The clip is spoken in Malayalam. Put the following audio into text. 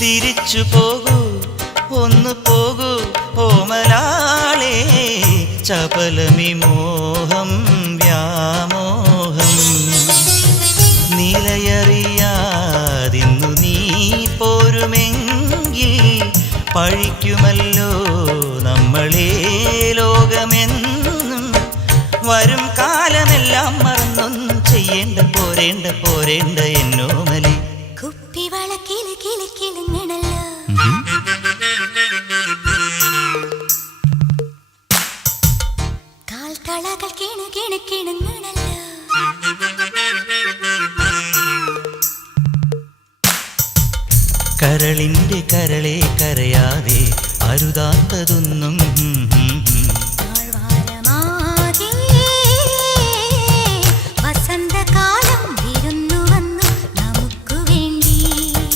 തിരിച്ചു പോകൂ ഒന്നു പോകൂ ഓമലാളേ ചപലമി മോഹം വ്യാമോഹം നിലയറിയാതിന്നു നീ പോരുമെങ്കിൽ പഴിക്കുമല്ലോ നമ്മളെ ലോകമെന്നും വരും കാലമെല്ലാം മറന്നൊന്നും ചെയ്യേണ്ട പോരേണ്ട എന്നോമലി കുപ്പിവള കിളി കിളി കിളുങ്ങണല്ലോ കാൽക്കളകൾ കിണു കിണു കിണുങ്ങണല്ലോ കരളിൻ്റെ കരളെ കരയാതെ അരുതാത്തതൊന്നും